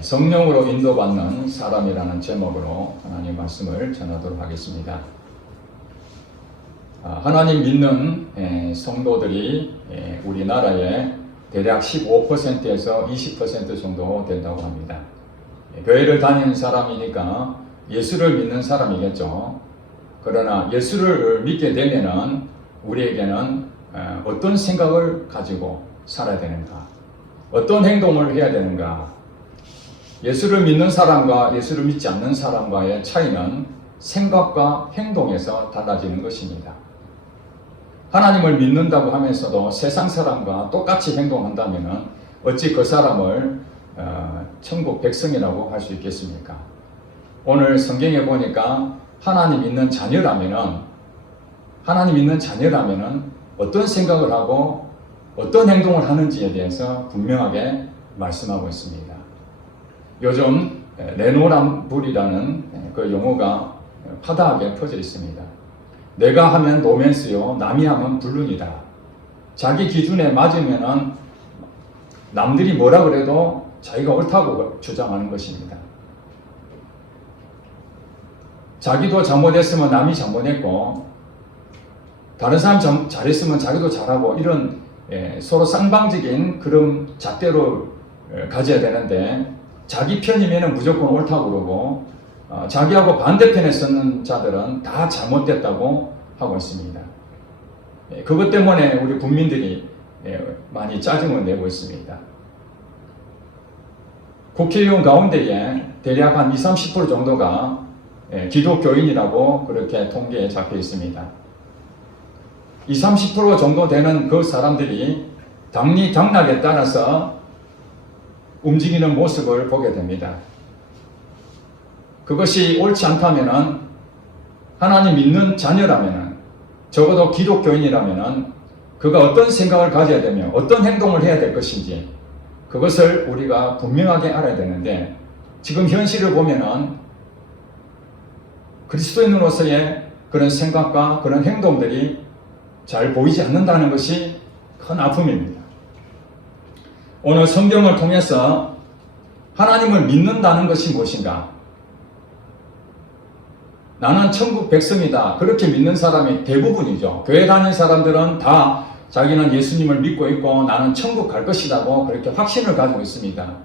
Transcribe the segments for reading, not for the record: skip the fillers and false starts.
성령으로 인도받는 사람이라는 제목으로 하나님 말씀을 전하도록 하겠습니다. 하나님 믿는 성도들이 우리나라에 대략 15%에서 20% 정도 된다고 합니다. 교회를 다니는 사람이니까 예수를 믿는 사람이겠죠. 그러나 예수를 믿게 되면은 우리에게는 어떤 생각을 가지고 살아야 되는가? 어떤 행동을 해야 되는가? 예수를 믿는 사람과 예수를 믿지 않는 사람과의 차이는 생각과 행동에서 달라지는 것입니다. 하나님을 믿는다고 하면서도 세상 사람과 똑같이 행동한다면 어찌 그 사람을 천국 백성이라고 할 수 있겠습니까? 오늘 성경에 보니까 하나님 믿는 자녀라면은 어떤 생각을 하고 어떤 행동을 하는지에 대해서 분명하게 말씀하고 있습니다. 요즘 레노람불이라는 그 용어가 파다하게 퍼져 있습니다. 내가 하면 로맨스요, 남이 하면 불륜이다. 자기 기준에 맞으면은 남들이 뭐라 그래도 자기가 옳다고 주장하는 것입니다. 자기도 잘못했으면 남이 잘못했고, 다른 사람 잘했으면 자기도 잘하고, 이런 서로 쌍방적인 그런 잣대를 가져야 되는데, 자기 편이면 무조건 옳다고 그러고, 자기하고 반대편에 서는 자들은 다 잘못됐다고 하고 있습니다. 그것 때문에 우리 국민들이 많이 짜증을 내고 있습니다. 국회의원 가운데에 대략 한 20-30% 정도가 기독교인이라고 그렇게 통계에 잡혀 있습니다. 20-30% 정도 되는 그 사람들이 당락에 따라서 움직이는 모습을 보게 됩니다. 그것이 옳지 않다면은, 하나님 믿는 자녀라면은, 적어도 기독교인이라면은 그가 어떤 생각을 가져야 되며 어떤 행동을 해야 될 것인지 그것을 우리가 분명하게 알아야 되는데, 지금 현실을 보면은 그리스도인으로서의 그런 생각과 그런 행동들이 잘 보이지 않는다는 것이 큰 아픔입니다. 오늘 성경을 통해서 하나님을 믿는다는 것이 무엇인가? 나는 천국 백성이다. 그렇게 믿는 사람이 대부분이죠. 교회 다니는 사람들은 다 자기는 예수님을 믿고 있고 나는 천국 갈 것이라고 그렇게 확신을 가지고 있습니다.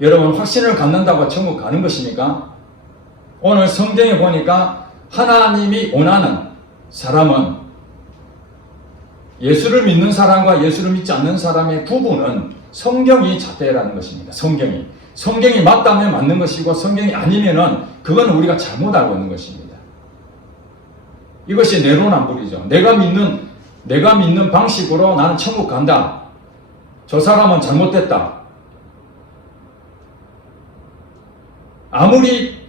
여러분, 확신을 갖는다고 천국 가는 것입니까? 오늘 성경에 보니까 하나님이 원하는 사람은, 예수를 믿는 사람과 예수를 믿지 않는 사람의 구분은 성경이 잣대라는 것입니다. 성경이 맞다면 맞는 것이고, 성경이 아니면은 그건 우리가 잘못 알고 있는 것입니다. 이것이 내로남불이죠. 내가 믿는 방식으로 나는 천국 간다. 저 사람은 잘못됐다. 아무리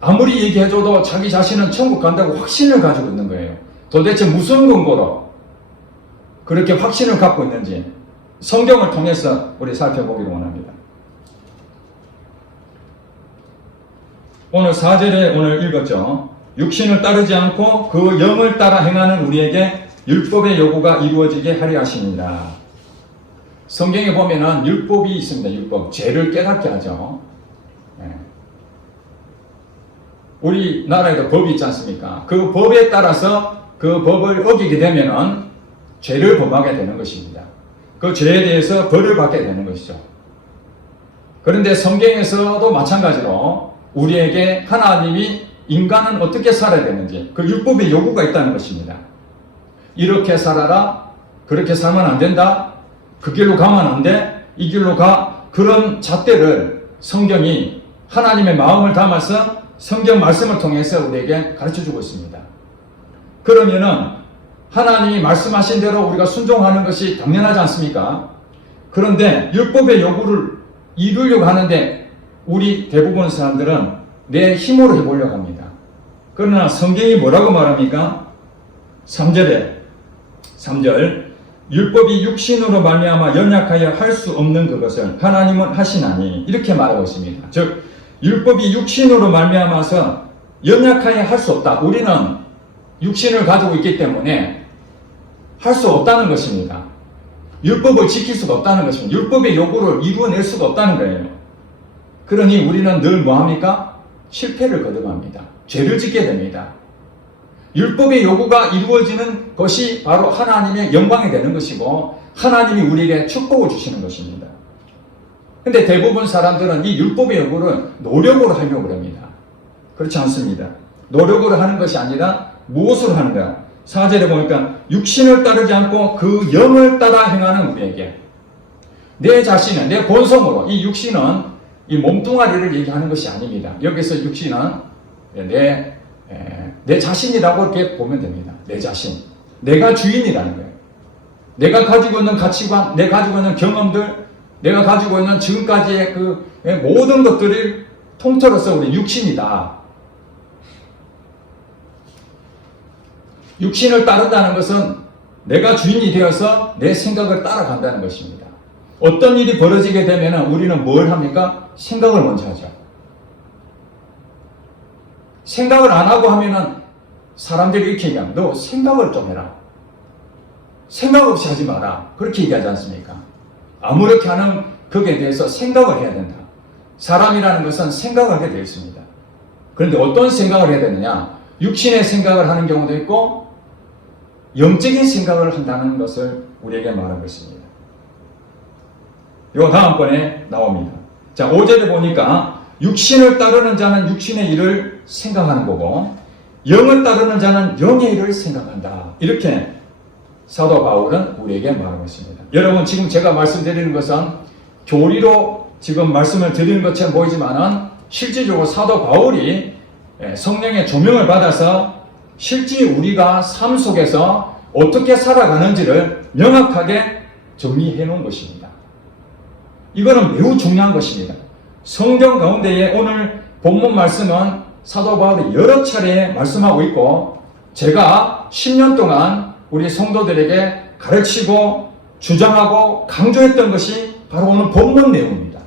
얘기해줘도 자기 자신은 천국 간다고 확신을 가지고 있는 거예요. 도대체 무슨 근거로 그렇게 확신을 갖고 있는지 성경을 통해서 우리 살펴보기를 원합니다. 오늘 4절에 오늘 읽었죠. 육신을 따르지 않고 그 영을 따라 행하는 우리에게 율법의 요구가 이루어지게 하려 하십니다. 성경에 보면은 율법이 있습니다. 율법. 죄를 깨닫게 하죠. 우리나라에도 법이 있지 않습니까? 그 법에 따라서 그 법을 어기게 되면은 죄를 범하게 되는 것입니다. 그 죄에 대해서 벌을 받게 되는 것이죠. 그런데 성경에서도 마찬가지로 우리에게 하나님이 인간은 어떻게 살아야 되는지 그 율법의 요구가 있다는 것입니다. 이렇게 살아라, 그렇게 살면 안 된다, 그 길로 가면 안 돼, 이 길로 가, 그런 잣대를 성경이 하나님의 마음을 담아서 성경 말씀을 통해서 우리에게 가르쳐주고 있습니다. 그러면은 하나님이 말씀하신 대로 우리가 순종하는 것이 당연하지 않습니까? 그런데 율법의 요구를 이루려고 하는데 우리 대부분 사람들은 내 힘으로 해보려고 합니다. 그러나 성경이 뭐라고 말합니까? 3절 율법이 육신으로 말미암아 연약하여 할 수 없는 그것을 하나님은 하시나니, 이렇게 말하고 있습니다. 즉 율법이 육신으로 말미암아서 연약하여 할 수 없다. 우리는 육신을 가지고 있기 때문에 할 수 없다는 것입니다. 율법을 지킬 수가 없다는 것입니다. 율법의 요구를 이루어낼 수가 없다는 거예요. 그러니 우리는 늘 뭐합니까? 실패를 거듭합니다. 죄를 짓게 됩니다. 율법의 요구가 이루어지는 것이 바로 하나님의 영광이 되는 것이고 하나님이 우리에게 축복을 주시는 것입니다. 근데 대부분 사람들은 이 율법의 요구를 노력으로 하려고 합니다. 그렇지 않습니다. 노력으로 하는 것이 아니라 무엇으로 하는가? 4절에 보니까 육신을 따르지 않고 그 영을 따라 행하는 우리에게 내 자신은 내 본성으로 이 육신은 이 몸뚱아리를 얘기하는 것이 아닙니다. 여기서 육신은 내 자신이라고 이렇게 보면 됩니다. 내 자신. 내가 주인이라는 거예요. 내가 가지고 있는 가치관, 내가 가지고 있는 경험들, 내가 가지고 있는 지금까지의 그 모든 것들을 통틀어서 우리 육신이다. 육신을 따른다는 것은 내가 주인이 되어서 내 생각을 따라간다는 것입니다. 어떤 일이 벌어지게 되면 우리는 뭘 합니까? 생각을 먼저 하죠. 생각을 안 하고 하면은 사람들이 이렇게 얘기합니다. 너 생각을 좀 해라. 생각 없이 하지 마라. 그렇게 얘기하지 않습니까? 아무렇게 하는 것에 대해서 생각을 해야 된다. 사람이라는 것은 생각을 하게 되어 있습니다. 그런데 어떤 생각을 해야 되느냐? 육신의 생각을 하는 경우도 있고 영적인 생각을 한다는 것을 우리에게 말하고 있습니다. 요 다음번에 나옵니다. 자, 5절에 보니까 육신을 따르는 자는 육신의 일을 생각하는 거고 영을 따르는 자는 영의 일을 생각한다. 이렇게 사도 바울은 우리에게 말하고 있습니다. 여러분, 지금 제가 말씀드리는 것은 교리로 지금 말씀을 드리는 것처럼 보이지만은 실질적으로 사도 바울이 성령의 조명을 받아서 실제 우리가 삶 속에서 어떻게 살아가는지를 명확하게 정리해 놓은 것입니다. 이거는 매우 중요한 것입니다. 성경 가운데에 오늘 본문 말씀은 사도 바울이 여러 차례 말씀하고 있고 제가 10년 동안 우리 성도들에게 가르치고 주장하고 강조했던 것이 바로 오늘 본문 내용입니다.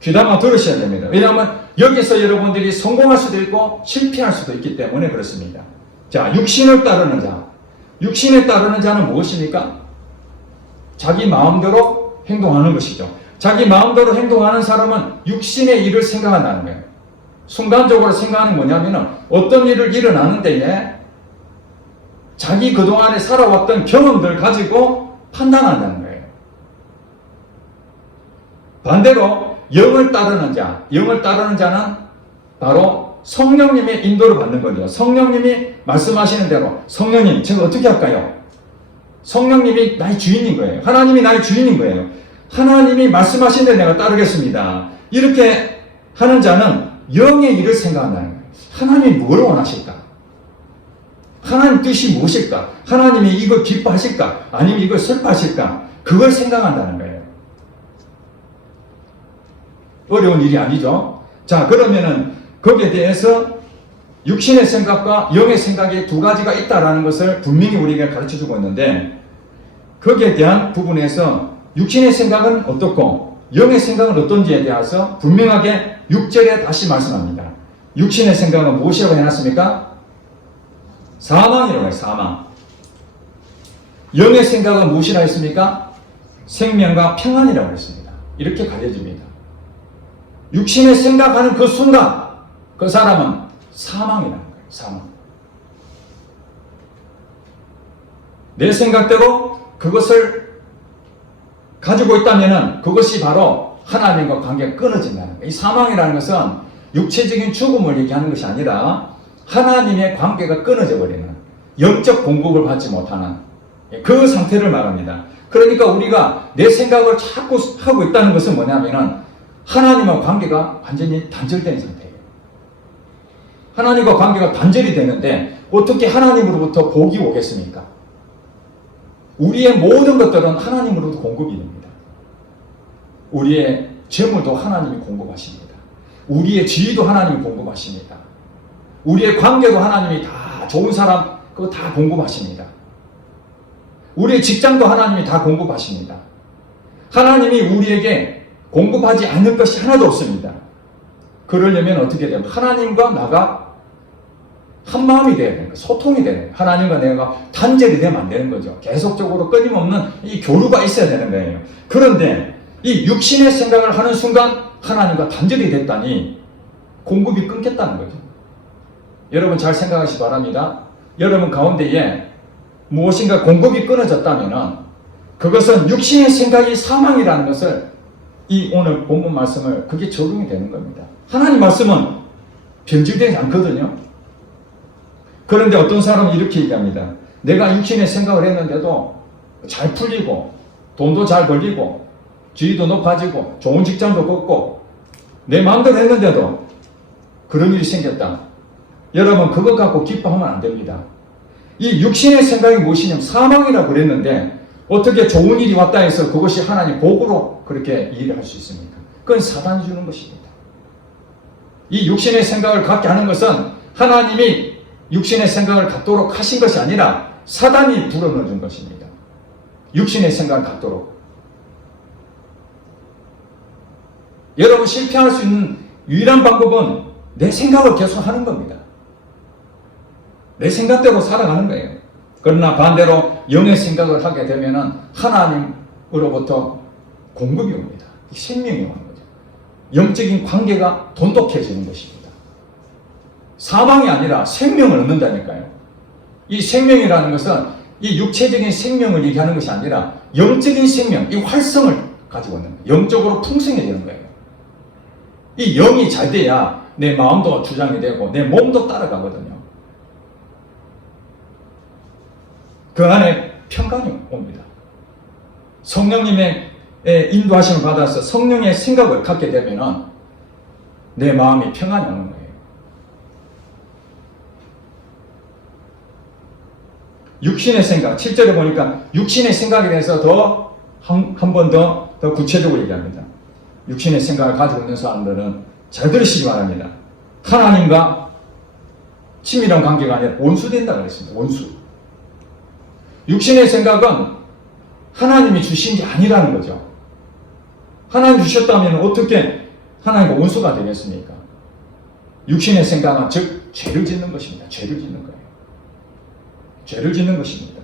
귀담아 들으셔야 됩니다. 왜냐하면 여기서 여러분들이 성공할 수도 있고 실패할 수도 있기 때문에 그렇습니다. 자, 육신을 따르는 자. 육신에 따르는 자는 무엇입니까? 자기 마음대로 행동하는 것이죠. 자기 마음대로 행동하는 사람은 육신의 일을 생각한다는 거예요. 순간적으로 생각하는 뭐냐면은 어떤 일을 일어나는 데에 자기 그동안에 살아왔던 경험들 가지고 판단한다는 거예요. 반대로 영을 따르는 자, 영을 따르는 자는 바로 성령님의 인도를 받는 거죠. 성령님이 말씀하시는 대로 성령님, 제가 어떻게 할까요? 성령님이 나의 주인인 거예요. 하나님이 나의 주인인 거예요. 하나님이 말씀하신 대로 내가 따르겠습니다. 이렇게 하는 자는 영의 일을 생각한다는 거예요. 하나님이 뭘 원하실까? 하나님 뜻이 무엇일까? 하나님이 이걸 기뻐하실까? 아니면 이걸 슬퍼하실까? 그걸 생각한다는 거예요. 어려운 일이 아니죠. 자, 그러면은 거기에 대해서 육신의 생각과 영의 생각이 두 가지가 있다라는 것을 분명히 우리에게 가르쳐주고 있는데 거기에 대한 부분에서 육신의 생각은 어떻고 영의 생각은 어떤지에 대해서 분명하게 6절에 다시 말씀합니다. 육신의 생각은 무엇이라고 해놨습니까? 사망이라고 해요. 사망. 영의 생각은 무엇이라고 했습니까? 생명과 평안이라고 했습니다. 이렇게 가려집니다. 육신의 생각하는 그 순간 그 사람은 사망이라는 거예요. 사망. 내 생각대로 그것을 가지고 있다면 그것이 바로 하나님과 관계가 끊어진다는 거예요. 이 사망이라는 것은 육체적인 죽음을 얘기하는 것이 아니라 하나님의 관계가 끊어져 버리는 영적 공급을 받지 못하는 그 상태를 말합니다. 그러니까 우리가 내 생각을 자꾸 하고 있다는 것은 뭐냐면은 하나님과 관계가 완전히 단절된 상태예요. 하나님과 관계가 단절이 되는데 어떻게 하나님으로부터 복이 오겠습니까? 우리의 모든 것들은 하나님으로부터 공급이 됩니다. 우리의 재물도 하나님이 공급하십니다. 우리의 지위도 하나님이 공급하십니다. 우리의 관계도 하나님이 다 좋은 사람 그거 다 공급하십니다. 우리의 직장도 하나님이 다 공급하십니다. 하나님이 우리에게 공급하지 않는 것이 하나도 없습니다. 그러려면 어떻게 돼요? 하나님과 나가 한 마음이 돼야 되는 거예요. 소통이 되는 거예요. 하나님과 내가 단절이 되면 안 되는 거죠. 계속적으로 끊임없는 이 교류가 있어야 되는 거예요. 그런데 이 육신의 생각을 하는 순간 하나님과 단절이 됐다니 공급이 끊겼다는 거죠. 여러분 잘 생각하시기 바랍니다. 여러분 가운데에 무엇인가 공급이 끊어졌다면 그것은 육신의 생각이 사망이라는 것을 이 오늘 본문 말씀을 그게 적용이 되는 겁니다. 하나님 말씀은 변질되지 않거든요. 그런데 어떤 사람은 이렇게 얘기합니다. 내가 육신의 생각을 했는데도 잘 풀리고 돈도 잘 벌리고 지위도 높아지고 좋은 직장도 걷고 내 마음대로 했는데도 그런 일이 생겼다. 여러분 그것 갖고 기뻐하면 안 됩니다. 이 육신의 생각이 무엇이냐면 사망이라고 그랬는데 어떻게 좋은 일이 왔다 해서 그것이 하나님 복으로 그렇게 일을 할 수 있습니까? 그건 사단이 주는 것입니다. 이 육신의 생각을 갖게 하는 것은 하나님이 육신의 생각을 갖도록 하신 것이 아니라 사단이 불어넣어준 것입니다. 육신의 생각을 갖도록. 여러분 실패할 수 있는 유일한 방법은 내 생각을 계속 하는 겁니다. 내 생각대로 살아가는 거예요. 그러나 반대로 영의 생각을 하게 되면 하나님으로부터 공급이 옵니다. 생명이 오는 거죠. 영적인 관계가 돈독해지는 것입니다. 사망이 아니라 생명을 얻는다니까요. 이 생명이라는 것은 이 육체적인 생명을 얘기하는 것이 아니라 영적인 생명, 이 활성을 가지고 있는 거예요. 영적으로 풍성해지는 거예요. 이 영이 잘 돼야 내 마음도 주장이 되고 내 몸도 따라가거든요. 그 안에 평강이 옵니다. 성령님의 인도하심을 받아서 성령의 생각을 갖게 되면 내 마음이 평안이 오는 거예요. 육신의 생각, 7절에 보니까 육신의 생각에 대해서 한 번 더 구체적으로 얘기합니다. 육신의 생각을 가지고 있는 사람들은 잘 들으시기 바랍니다. 하나님과 친밀한 관계가 아니라 원수된다고 그랬습니다. 원수. 육신의 생각은 하나님이 주신 게 아니라는 거죠. 하나님 주셨다면 어떻게 하나님과 원수가 되겠습니까? 육신의 생각은 즉 죄를 짓는 것입니다. 죄를 짓는 거예요. 죄를 짓는 것입니다.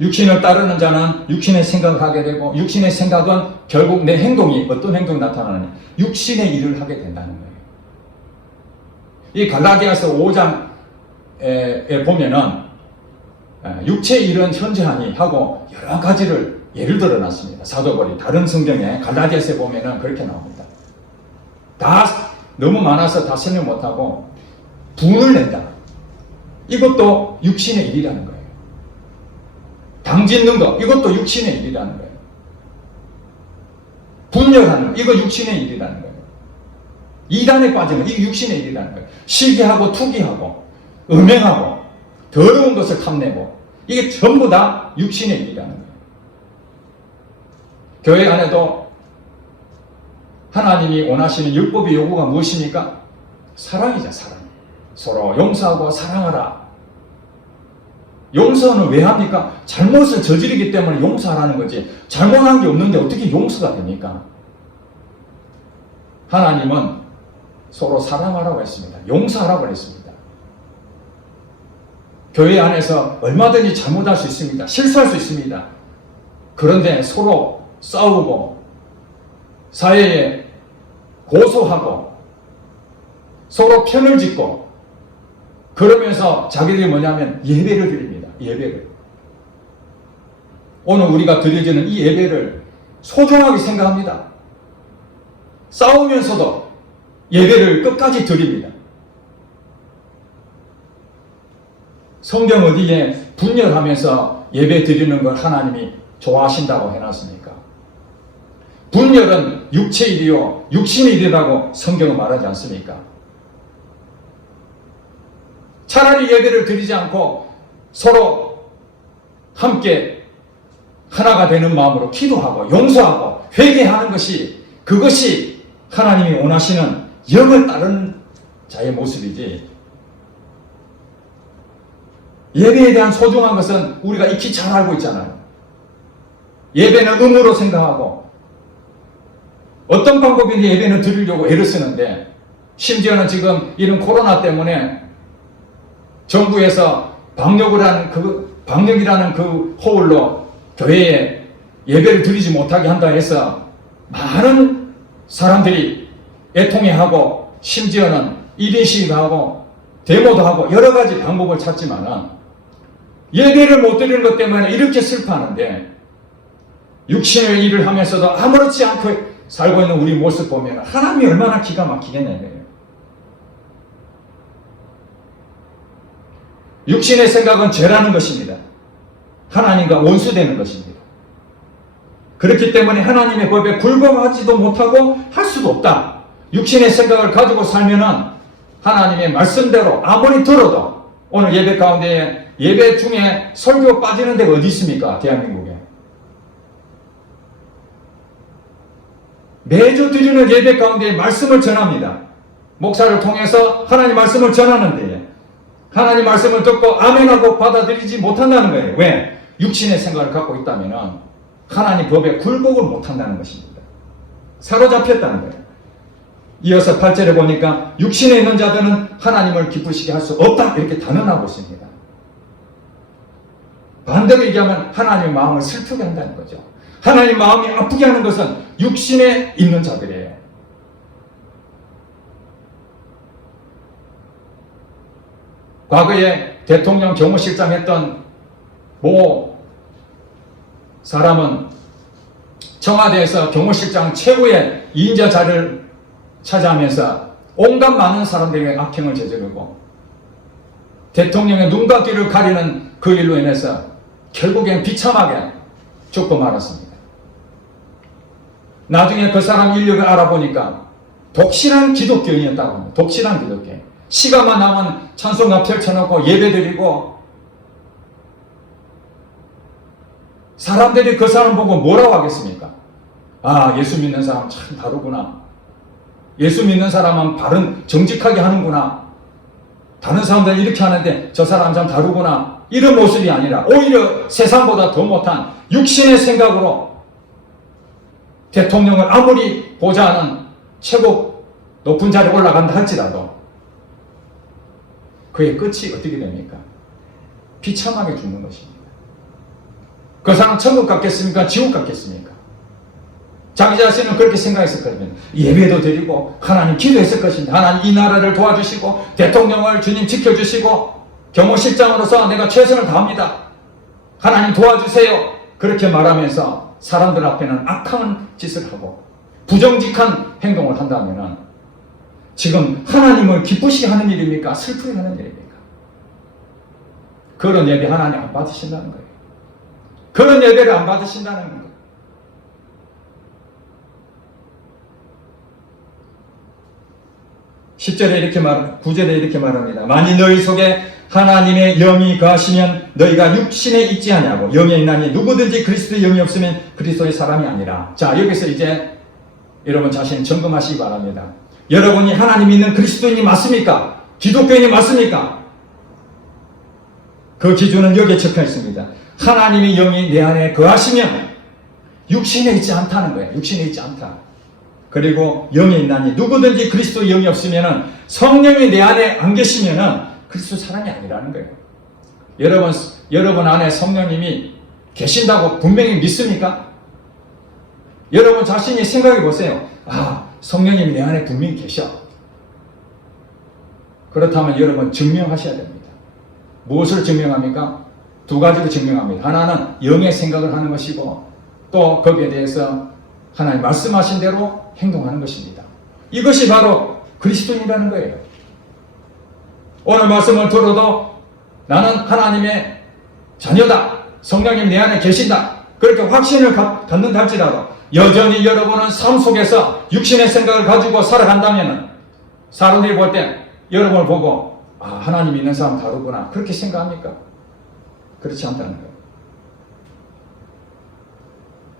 육신을 따르는 자는 육신의 생각을 하게 되고 보육신의 생각은 결국 내 행동이 어떤 행동이 나타나느냐 육신의 일을 하게 된다는 거예요. 이 갈라디아서 5장에 보면은 육체의 일은 현저하니 하고 여러 가지를 예를 들어 놨습니다. 사도벌이 다른 성경에 갈라디아서에 보면은 그렇게 나옵니다. 다 너무 많아서 다 설명 못하고 분을 낸다. 이것도 육신의 일이라는 거예요. 당 짓는 거 이것도 육신의 일이라는 거예요. 분열하는 거 이거 육신의 일이라는 거예요. 이단에 빠지는 거 이게 육신의 일이라는 거예요. 시기하고 투기하고 음행하고 더러운 것을 탐내고 이게 전부 다 육신의 일이라는 거예요. 교회 안에도 하나님이 원하시는 율법의 요구가 무엇입니까? 사랑이죠. 사랑. 서로 용서하고 사랑하라. 용서는 왜 합니까? 잘못을 저지르기 때문에 용서하라는 거지 잘못한 게 없는데 어떻게 용서가 됩니까? 하나님은 서로 사랑하라고 했습니다. 용서하라고 했습니다. 교회 안에서 얼마든지 잘못할 수 있습니다. 실수할 수 있습니다. 그런데 서로 싸우고 사회에 고소하고 서로 편을 짓고 그러면서 자기들이 뭐냐면 예배를 드립니다. 예배를. 오늘 우리가 드려지는 이 예배를 소중하게 생각합니다. 싸우면서도 예배를 끝까지 드립니다. 성경 어디에 분열하면서 예배 드리는 걸 하나님이 좋아하신다고 해놨습니까? 분열은 육체의 일이요 육신의 일이라고 성경은 말하지 않습니까? 차라리 예배를 드리지 않고 서로 함께 하나가 되는 마음으로 기도하고 용서하고 회개하는 것이 그것이 하나님이 원하시는 영을 따르는 자의 모습이지 예배에 대한 소중한 것은 우리가 익히 잘 알고 있잖아요. 예배는 의무로 생각하고 어떤 방법인지 예배는 드리려고 애를 쓰는데 심지어는 지금 이런 코로나 때문에 정부에서 방역이라는 그 허울로 교회에 예배를 드리지 못하게 한다 해서 많은 사람들이 애통해하고 심지어는 1인 시위하고 데모도 하고 여러 가지 방법을 찾지만은 예배를 못 드리는 것 때문에 이렇게 슬퍼하는데 육신의 일을 하면서도 아무렇지 않고 살고 있는 우리 모습 보면 하나님이 얼마나 기가 막히겠냐고요. 육신의 생각은 죄라는 것입니다. 하나님과 원수되는 것입니다. 그렇기 때문에 하나님의 법에 굴복하지도 못하고 할 수도 없다. 육신의 생각을 가지고 살면은 하나님의 말씀대로 아무리 들어도 오늘 예배 가운데 예배 중에 설교 빠지는 데가 어디 있습니까? 대한민국에. 매주 드리는 예배 가운데 말씀을 전합니다. 목사를 통해서 하나님 말씀을 전하는데 하나님 말씀을 듣고 아멘하고 받아들이지 못한다는 거예요. 왜? 육신의 생각을 갖고 있다면 하나님 법에 굴복을 못한다는 것입니다. 사로잡혔다는 거예요. 이어서 8절에 보니까 육신에 있는 자들은 하나님을 기쁘시게 할 수 없다 이렇게 단언하고 있습니다. 반대로 얘기하면 하나님의 마음을 슬프게 한다는 거죠. 하나님 마음이 아프게 하는 것은 육신에 있는 자들이에요. 과거에 대통령 경호실장 했던 모 사람은 청와대에서 경호실장 최고의 2인자 자리를 차지하면서 온갖 많은 사람들에게 악행을 저지르고 대통령의 눈과 귀를 가리는 그 일로 인해서 결국엔 비참하게 죽고 말았습니다. 나중에 그 사람 인력을 알아보니까 독실한 기독교인이었다고 합니다. 독실한 기독교인. 시간만 나면 찬송가 펼쳐놓고 예배드리고 사람들이 그 사람 보고 뭐라고 하겠습니까? 아, 예수 믿는 사람 참 다르구나. 예수 믿는 사람은 바른 정직하게 하는구나. 다른 사람들은 이렇게 하는데 저 사람 참 다르구나. 이런 모습이 아니라 오히려 세상보다 더 못한 육신의 생각으로 대통령을 아무리 보좌하는 최고 높은 자리에 올라간다 할지라도 그의 끝이 어떻게 됩니까? 비참하게 죽는 것입니다. 그 사람 천국 갔겠습니까? 지옥 갔겠습니까? 자기 자신은 그렇게 생각했을 거거든요. 예배도 드리고 하나님 기도했을 것입니다. 하나님 이 나라를 도와주시고 대통령을 주님 지켜주시고 경호실장으로서 내가 최선을 다합니다. 하나님 도와주세요. 그렇게 말하면서 사람들 앞에는 악한 짓을 하고 부정직한 행동을 한다면 지금 하나님을 기쁘시게 하는 일입니까? 슬프게 하는 일입니까? 그런 예배 하나님 안 받으신다는 거예요. 그런 예배를 안 받으신다는 거예요. 10절에 이렇게 9절에 이렇게 말합니다. 만일 너희 속에 하나님의 영이 거하시면 너희가 육신에 있지 아니하고 영에 있나니 누구든지 그리스도의 영이 없으면 그리스도의 사람이 아니라. 자, 여기서 이제 여러분 자신 점검하시기 바랍니다. 여러분이 하나님 믿는 그리스도인이 맞습니까? 기독교인이 맞습니까? 그 기준은 여기에 적혀 있습니다. 하나님의 영이 내 안에 거하시면 육신에 있지 않다는 거예요. 육신에 있지 않다. 그리고 영에 있나니 누구든지 그리스도의 영이 없으면 성령이 내 안에 안 계시면 그리스도 사람이 아니라는 거예요. 여러분 안에 성령님이 계신다고 분명히 믿습니까? 여러분 자신이 생각해 보세요. 아, 성령님이 내 안에 분명히 계셔. 그렇다면 여러분 증명하셔야 됩니다. 무엇을 증명합니까? 두 가지로 증명합니다. 하나는 영의 생각을 하는 것이고 또 거기에 대해서 하나님 말씀하신 대로 행동하는 것입니다. 이것이 바로 그리스도인이라는 거예요. 오늘 말씀을 들어도 나는 하나님의 자녀다. 성령님 내 안에 계신다. 그렇게 확신을 갖는다 할지라도 여전히 여러분은 삶 속에서 육신의 생각을 가지고 살아간다면 사람들이 볼 때 여러분을 보고 아, 하나님 있는 사람 다르구나. 그렇게 생각합니까? 그렇지 않다는 거예요.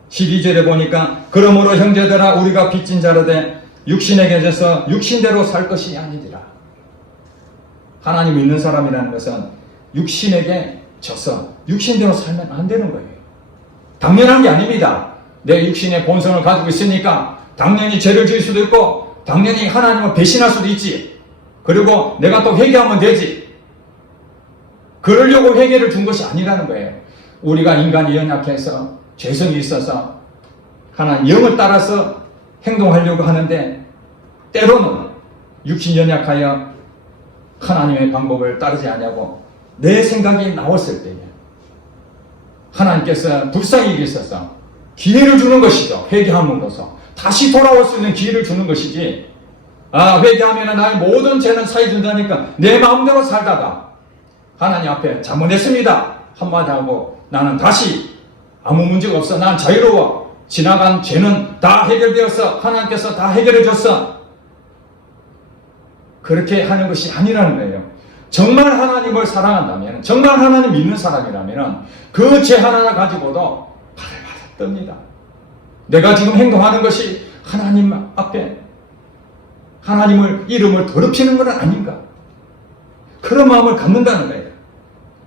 12절에 보니까 그러므로 형제들아 우리가 빚진 자로되 육신에게 져서 육신대로 살 것이 아니니라. 하나님 믿는 사람이라는 것은 육신에게 져서 육신대로 살면 안 되는 거예요. 당연한 게 아닙니다. 내 육신의 본성을 가지고 있으니까 당연히 죄를 지을 수도 있고 당연히 하나님을 배신할 수도 있지. 그리고 내가 또 회개하면 되지. 그러려고 회개를 준 것이 아니라는 거예요. 우리가 인간이 연약해서 죄성이 있어서 하나님 영을 따라서 행동하려고 하는데 때로는 육신 연약하여 하나님의 방법을 따르지 않냐고 내 생각이 나왔을 때에 하나님께서 불쌍히 여기셔서 기회를 주는 것이죠. 회개함으로써 다시 돌아올 수 있는 기회를 주는 것이지, 회개하면 나의 모든 죄는 사해준다니까 내 마음대로 살다가 하나님 앞에 잘못했습니다 한마디 하고 나는 다시 아무 문제가 없어, 난 자유로워, 지나간 죄는 다 해결되었어, 하나님께서 다 해결해 줬어, 그렇게 하는 것이 아니라는 거예요. 정말 하나님을 사랑한다면, 정말 하나님 믿는 사람이라면 그 죄 하나를 가지고도 발을 떱니다. 내가 지금 행동하는 것이 하나님 앞에 하나님을 이름을 더럽히는 건 아닌가, 그런 마음을 갖는다는 거예요.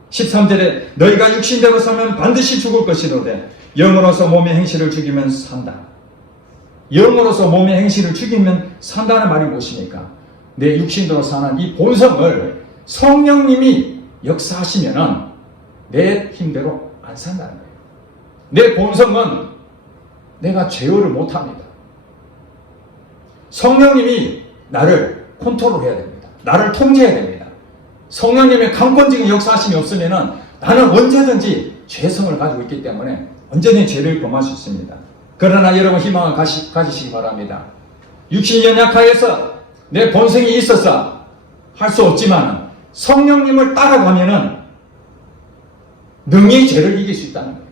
13절에 너희가 육신대로 살면 반드시 죽을 것이로되 영으로서 몸의 행실을 죽이면 산다. 영으로서 몸의 행실을 죽이면 산다는 말이 무엇입니까? 내 육신대로 사는 이 본성을 성령님이 역사하시면은 내 힘대로 안 산다는 거예요. 내 본성은 내가 제어를 못합니다. 성령님이 나를 컨트롤해야 됩니다. 나를 통제해야 됩니다. 성령님의 강권적인 역사하심이 없으면은 나는 언제든지 죄성을 가지고 있기 때문에 언제든지 죄를 범할 수 있습니다. 그러나 여러분 희망을 가지시기 바랍니다. 육신 연약하여서 내 본성이 있어서 할 수 없지만 성령님을 따라가면은 능히 죄를 이길 수 있다는 거예요.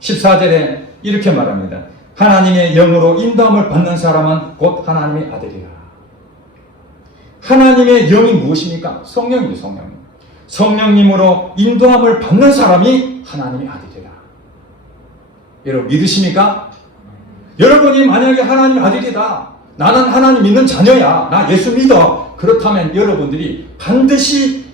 14절에 이렇게 말합니다. 하나님의 영으로 인도함을 받는 사람은 곧 하나님의 아들이라. 하나님의 영이 무엇입니까? 성령이죠, 성령님. 성령님으로 인도함을 받는 사람이 하나님의 아들이라. 여러분 믿으십니까? 여러분이 만약에 하나님의 아들이다, 나는 하나님 믿는 자녀야, 나 예수 믿어, 그렇다면 여러분들이 반드시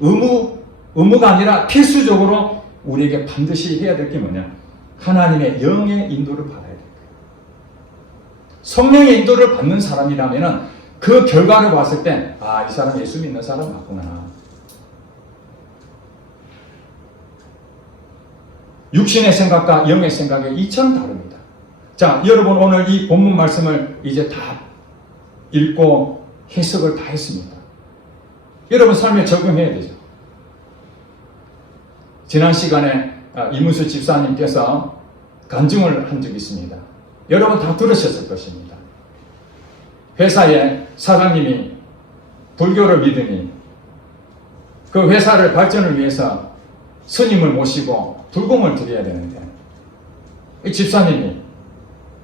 의무가 아니라 필수적으로 우리에게 반드시 해야 될 게 뭐냐? 하나님의 영의 인도를 받아야 돼요. 성령의 인도를 받는 사람이라면 그 결과를 봤을 때 이 사람 예수 믿는 사람 맞구나. 육신의 생각과 영의 생각이 이처럼 다릅니다. 자, 여러분 오늘 이 본문 말씀을 이제 다 읽고 해석을 다 했습니다. 여러분 삶에 적용해야 되죠. 지난 시간에 이문수 집사님께서 간증을 한 적이 있습니다. 여러분 다 들으셨을 것입니다. 회사에 사장님이 불교를 믿으니 그 회사를 발전을 위해서 스님을 모시고 불공을 드려야 되는데 이 집사님이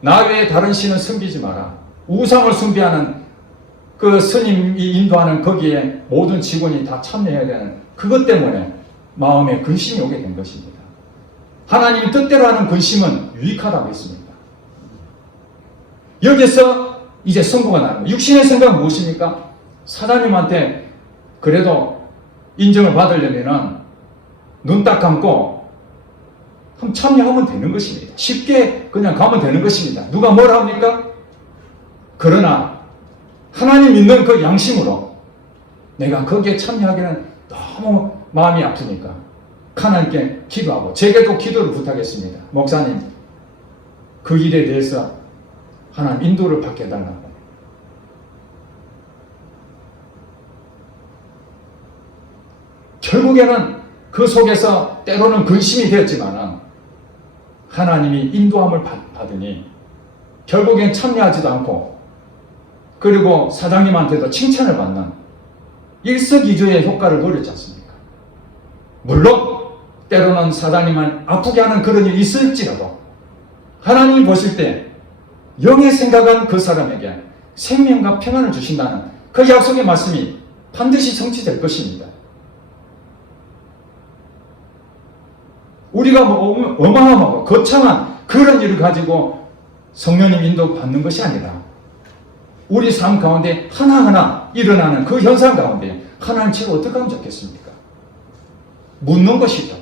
나 외에 다른 신은 섬기지 마라, 우상을 숭배하는 그 스님이 인도하는 거기에 모든 직원이 다 참여해야 되는 그것 때문에 마음에 근심이 오게 된 것입니다. 하나님 뜻대로 하는 근심은 유익하다고 했습니다. 여기서 이제 선고가 나는 거예요. 육신의 생각은 무엇입니까? 사장님한테 그래도 인정을 받으려면 눈 딱 감고 한번 참여하면 되는 것입니다. 쉽게 그냥 가면 되는 것입니다. 누가 뭐라 합니까? 그러나 하나님 믿는 그 양심으로 내가 거기에 참여하기는 너무 마음이 아프니까 하나님께 기도하고, 제게도 기도를 부탁했습니다. 목사님, 그 일에 대해서 하나님 인도를 받게 해달라고. 결국에는 그 속에서 때로는 근심이 되었지만 하나님이 인도함을 받으니 결국엔 참여하지도 않고, 그리고 사장님한테도 칭찬을 받는 일석이조의 효과를 노렸지 않습니까? 물론 때로는 사장님을 아프게 하는 그런 일이 있을지라도 하나님이 보실 때 영의 생각한 그 사람에게 생명과 평안을 주신다는 그 약속의 말씀이 반드시 성취될 것입니다. 우리가 어마어마하고 거창한 그런 일을 가지고 성령님 인도 받는 것이 아니라 우리 삶 가운데 하나하나 일어나는 그 현상 가운데 하나님 제가 어떻게 하면 좋겠습니까? 묻는 것이죠.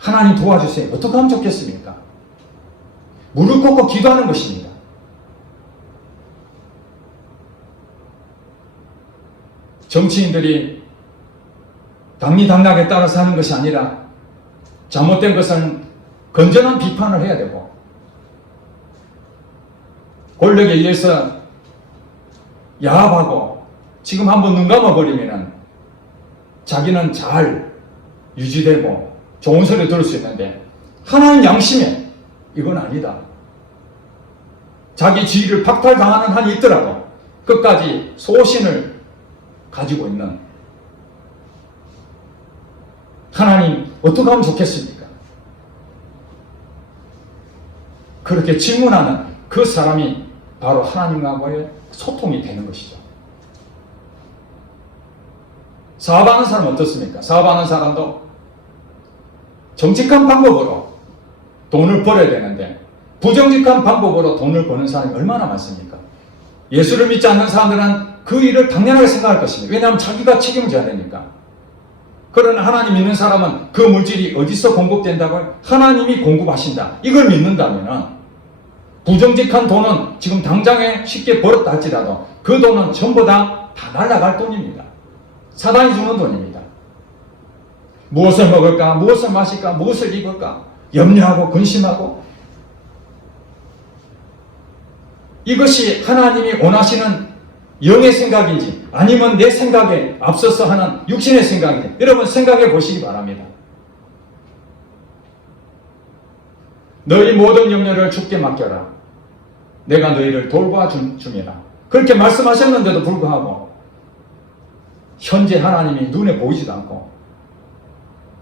하나님 도와주세요. 어떻게 하면 좋겠습니까? 무릎 꿇고 기도하는 것입니다. 정치인들이 당리당략에 따라서 하는 것이 아니라 잘못된 것은 건전한 비판을 해야 되고, 권력에 의해서 야합하고 지금 한번 눈 감아버리면 자기는 잘 유지되고 좋은 소리 들을 수 있는데, 하나님 양심에 이건 아니다. 자기 지위를 박탈당하는 한이 있더라도 끝까지 소신을 가지고 있는 하나님 어떻게 하면 좋겠습니까? 그렇게 질문하는 그 사람이 바로 하나님과의 소통이 되는 것이죠. 사업하는 사람은 어떻습니까? 사업하는 사람도 정직한 방법으로 돈을 벌어야 되는데 부정직한 방법으로 돈을 버는 사람이 얼마나 많습니까? 예수를 믿지 않는 사람들은 그 일을 당연하게 생각할 것입니다. 왜냐하면 자기가 책임을 져야 되니까. 그러나 하나님 믿는 사람은 그 물질이 어디서 공급된다고요? 하나님이 공급하신다. 이걸 믿는다면 부정직한 돈은 지금 당장에 쉽게 벌었다 할지라도 그 돈은 전부 다 날아갈 돈입니다. 사단이 주는 돈입니다. 무엇을 먹을까? 무엇을 마실까? 무엇을 입을까? 염려하고 근심하고, 이것이 하나님이 원하시는 영의 생각인지 아니면 내 생각에 앞서서 하는 육신의 생각인지 여러분 생각해 보시기 바랍니다. 너희 모든 염려를 주께 맡겨라. 내가 너희를 돌봐줌이라. 그렇게 말씀하셨는데도 불구하고 현재 하나님이 눈에 보이지도 않고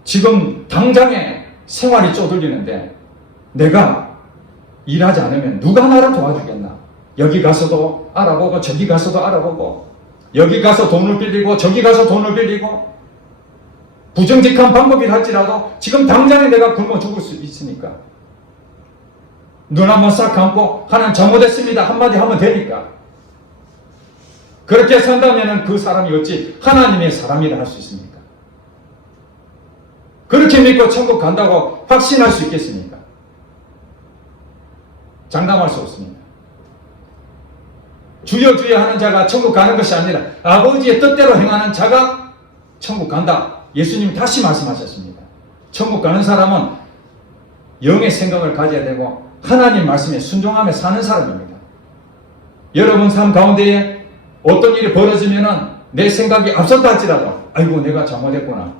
지금 당장에 생활이 쪼들리는데 내가 일하지 않으면 누가 나를 도와주겠나? 여기 가서도 알아보고 저기 가서도 알아보고 여기 가서 돈을 빌리고 저기 가서 돈을 빌리고 부정직한 방법이라 할지라도 지금 당장에 내가 굶어 죽을 수 있으니까 눈 한번 싹 감고 하나님 잘못했습니다 한마디 하면 되니까 그렇게 산다면 그 사람이 어찌 하나님의 사람이라 할 수 있습니까? 그렇게 믿고 천국 간다고 확신할 수 있겠습니까? 장담할 수 없습니다. 주여 주여 하는 자가 천국 가는 것이 아니라 아버지의 뜻대로 행하는 자가 천국 간다. 예수님이 다시 말씀하셨습니다. 천국 가는 사람은 영의 생각을 가져야 되고 하나님 말씀에 순종하며 사는 사람입니다. 여러분 삶 가운데에 어떤 일이 벌어지면 내 생각이 앞섰다 할지라도 아이고 내가 잘못했구나.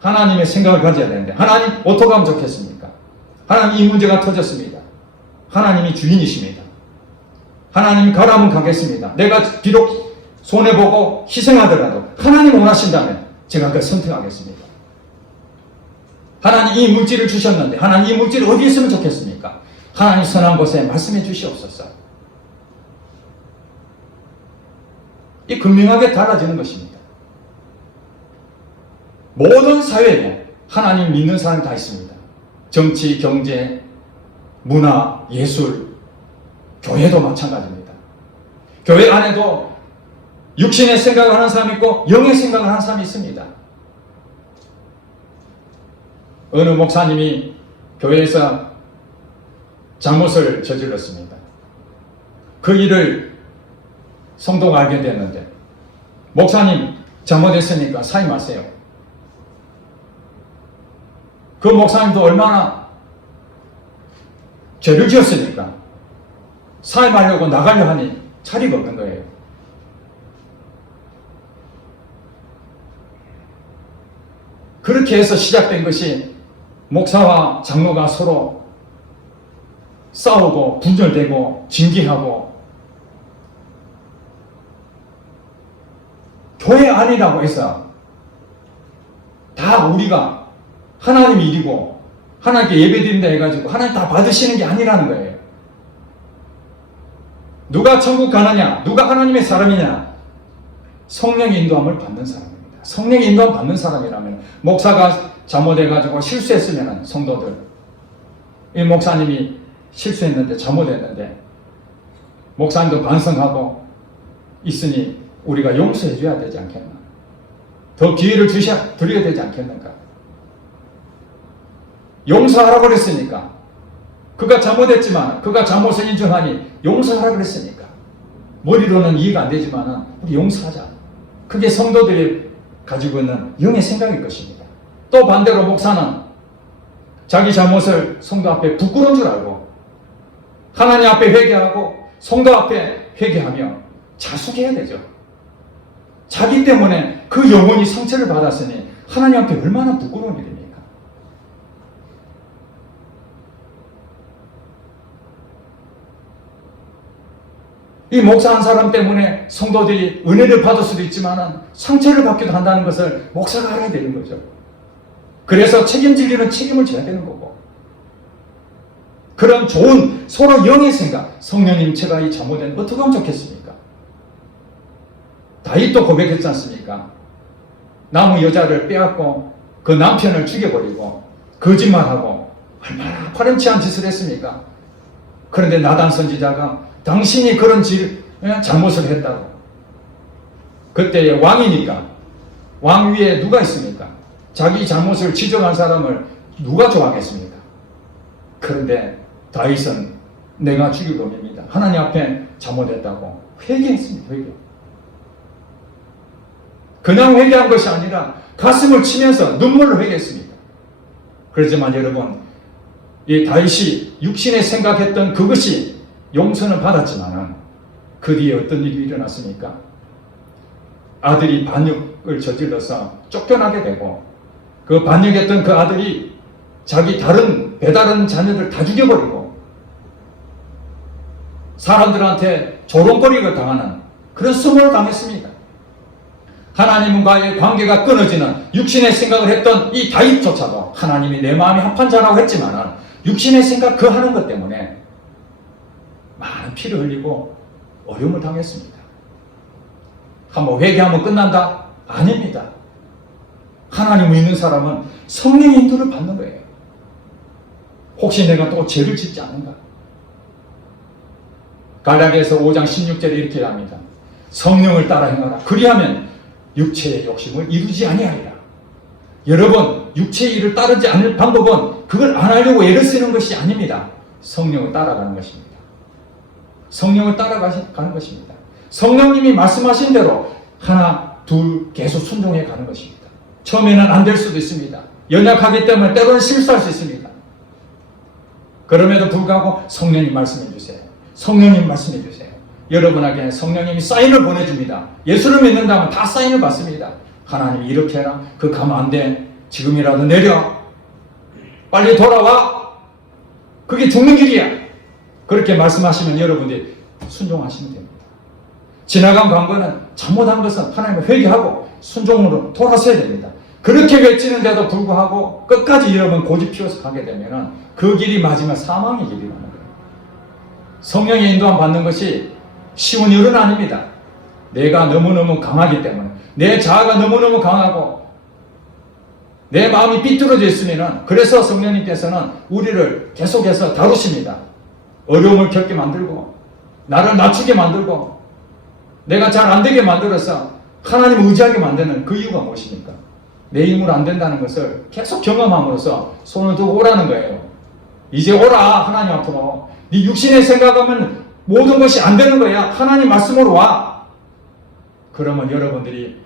하나님의 생각을 가져야 되는데 하나님 어떻게 하면 좋겠습니까? 하나님 이 문제가 터졌습니다. 하나님이 주인이십니다. 하나님 가라면 가겠습니다. 내가 비록 손해보고 희생하더라도 하나님 원하신다면 제가 그걸 선택하겠습니다. 하나님 이 물질을 주셨는데 하나님 이 물질이 어디 있으면 좋겠습니까? 하나님 선한 곳에 말씀해 주시옵소서. 이 분명하게 달라지는 것입니다. 모든 사회에 하나님 믿는 사람이 다 있습니다. 정치, 경제, 문화, 예술, 교회도 마찬가지입니다. 교회 안에도 육신의 생각을 하는 사람이 있고 영의 생각을 하는 사람이 있습니다. 어느 목사님이 교회에서 잘못을 저질렀습니다. 그 일을 성도가 알게 됐는데 목사님 잘못했으니까 사임하세요. 그 목사님도 얼마나 죄를 지었으니까 사임하려고 나가려 하니 자리가 없는 거예요. 그렇게 해서 시작된 것이 목사와 장로가 서로 싸우고 분열되고 징계하고 교회 아니라고 해서 다 우리가 하나님 일이고 하나님께 예배드린다 해가지고 하나님 다 받으시는 게 아니라는 거예요. 누가 천국 가느냐? 누가 하나님의 사람이냐? 성령의 인도함을 받는 사람입니다. 성령의 인도함 받는 사람이라면 목사가 잘못해가지고 실수했으면 성도들 이 목사님이 실수했는데 잘못했는데 목사님도 반성하고 있으니 우리가 용서해 줘야 되지 않겠나? 더 기회를 드려야 되지 않겠는가? 용서하라고 그랬으니까 그가 잘못했지만 그가 잘못을 인정하니 용서하라고 그랬으니까 머리로는 이해가 안 되지만 우리 용서하자. 그게 성도들이 가지고 있는 영의 생각일 것입니다. 또 반대로 목사는 자기 잘못을 성도 앞에 부끄러운 줄 알고 하나님 앞에 회개하고 성도 앞에 회개하며 자숙해야 되죠. 자기 때문에 그 영혼이 상처를 받았으니 하나님 앞에 얼마나 부끄러운 일입니까? 이 목사 한 사람 때문에 성도들이 은혜를 받을 수도 있지만 상처를 받기도 한다는 것을 목사가 알아야 되는 거죠. 그래서 책임질 일은 책임을 져야 되는 거고, 그런 좋은 서로 영의 생각, 성령님 제가 이 잘못된 어떻게 하면 좋겠습니까? 다윗도 고백했지 않습니까? 나무 여자를 빼앗고 그 남편을 죽여버리고 거짓말하고 얼마나 파렴치한 짓을 했습니까? 그런데 나단 선지자가 당신이 그런 잘못을 했다고. 그때의 왕이니까 왕 위에 누가 있습니까? 자기 잘못을 지적한 사람을 누가 좋아하겠습니까? 그런데 다윗은 내가 죽일 놈입니다. 하나님 앞에 잘못했다고 회개했습니다. 회개. 그냥 회개한 것이 아니라 가슴을 치면서 눈물로 회개했습니다. 그렇지만 여러분, 이 다윗이 육신에 생각했던 그것이 용서는 받았지만 그 뒤에 어떤 일이 일어났습니까? 아들이 반역을 저질러서 쫓겨나게 되고 그 반역했던 그 아들이 자기 배다른 자녀들 다 죽여버리고 사람들한테 조롱거리가 당하는 그런 수모를 당했습니다. 하나님과의 관계가 끊어지는 육신의 생각을 했던 이 다윗조차도 하나님이 내 마음이 합한 자라고 했지만 육신의 생각 그 하는 것 때문에 많은 피를 흘리고 어려움을 당했습니다. 한번 회개하면 끝난다? 아닙니다. 하나님을 믿는 사람은 성령의 인도를 받는 거예요. 혹시 내가 또 죄를 짓지 않은가? 갈라디아서 5장 16절에 이렇게 합니다. 성령을 따라 행하라. 그리하면 육체의 욕심을 이루지 아니하리라. 여러분, 육체의 일을 따르지 않을 방법은 그걸 안 하려고 애를 쓰는 것이 아닙니다. 성령을 따라가는 것입니다. 성령을 따라가는 것입니다. 성령님이 말씀하신 대로 하나, 둘 계속 순종해 가는 것입니다. 처음에는 안 될 수도 있습니다. 연약하기 때문에 때로는 실수할 수 있습니다. 그럼에도 불구하고 성령님 말씀해 주세요. 성령님 말씀해 주세요. 여러분에게 성령님이 사인을 보내줍니다. 예수를 믿는다면 다 사인을 받습니다. 하나님이 이렇게 해라. 그거 가면 안 돼. 지금이라도 내려. 빨리 돌아와. 그게 죽는 길이야. 그렇게 말씀하시면 여러분들이 순종하시면 됩니다. 지나간 광고는 잘못한 것은 하나님을 회개하고 순종으로 돌아서야 됩니다. 그렇게 외치는데도 불구하고 끝까지 여러분 고집 피워서 가게 되면 그 길이 마지막 사망의 길이라는 거예요. 성령의 인도함 받는 것이 쉬운 일은 아닙니다. 내가 너무너무 강하기 때문에, 내 자아가 너무너무 강하고 내 마음이 삐뚤어져 있으면, 그래서 성령님께서는 우리를 계속해서 다루십니다. 어려움을 겪게 만들고 나를 낮추게 만들고 내가 잘 안되게 만들어서 하나님을 의지하게 만드는 그 이유가 무엇입니까? 내 힘으로 안 된다는 것을 계속 경험함으로써 손을 두고 오라는 거예요. 이제 오라. 하나님 앞으로. 네 육신의 생각하면 모든 것이 안 되는 거야. 하나님 말씀으로 와. 그러면 여러분들이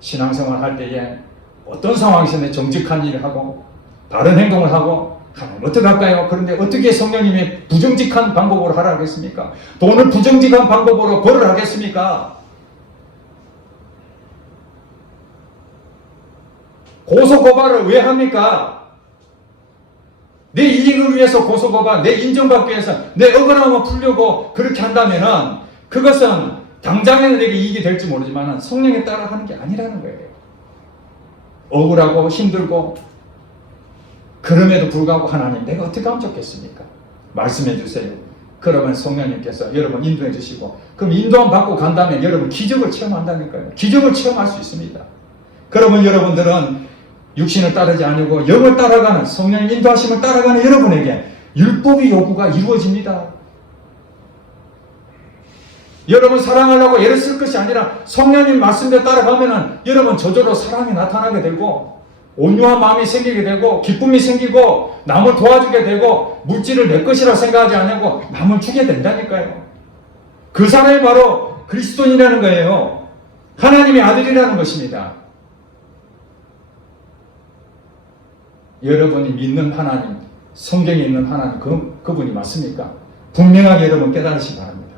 신앙생활 할 때에 어떤 상황에서는 정직한 일을 하고 바른 행동을 하고 하나님 어떻게 할까요? 그런데 어떻게 성령님이 부정직한 방법으로 하라 하겠습니까? 돈을 부정직한 방법으로 벌을 하겠습니까? 고소고발을 왜 합니까? 내 이익을 위해서 고소고발, 내 인정받기 위해서 내 억울함을 풀려고 그렇게 한다면은 그것은 당장에는 내게 이익이 될지 모르지만 성령에 따라 하는 게 아니라는 거예요. 억울하고 힘들고 그럼에도 불구하고 하나님 내가 어떻게 하면 좋겠습니까? 말씀해 주세요. 그러면 성령님께서 여러분 인도해 주시고, 그럼 인도함 받고 간다면 여러분 기적을 체험한다니까요. 기적을 체험할 수 있습니다. 그러면 여러분들은 육신을 따르지 않고 영을 따라가는, 성령의 인도하심을 따라가는 여러분에게 율법의 요구가 이루어집니다. 여러분 사랑하려고 애를 쓸 것이 아니라 성령님 말씀대로 따라가면은 여러분 저절로 사랑이 나타나게 되고 온유한 마음이 생기게 되고 기쁨이 생기고 남을 도와주게 되고 물질을 내 것이라 생각하지 않고 남을 주게 된다니까요. 그 사람이 바로 그리스도인이라는 거예요. 하나님의 아들이라는 것입니다. 여러분이 믿는 하나님, 성경에 있는 하나님, 그분이 맞습니까? 분명하게 여러분 깨달으시기 바랍니다.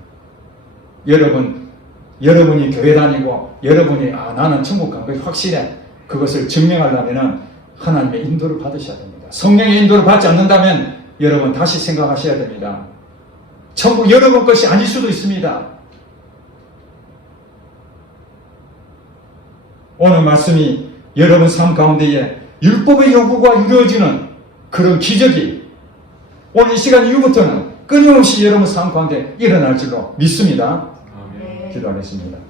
여러분이 교회 다니고 여러분이 나는 천국 간 것이 확실해. 그것을 증명하려면 하나님의 인도를 받으셔야 됩니다. 성령의 인도를 받지 않는다면 여러분 다시 생각하셔야 됩니다. 천국 여러분 것이 아닐 수도 있습니다. 오늘 말씀이 여러분 삶 가운데에 율법의 요구가 이루어지는 그런 기적이 오늘 이 시간 이후부터는 끊임없이 여러분 삶 가운데 일어날 줄로 믿습니다. 아멘. 기도하겠습니다.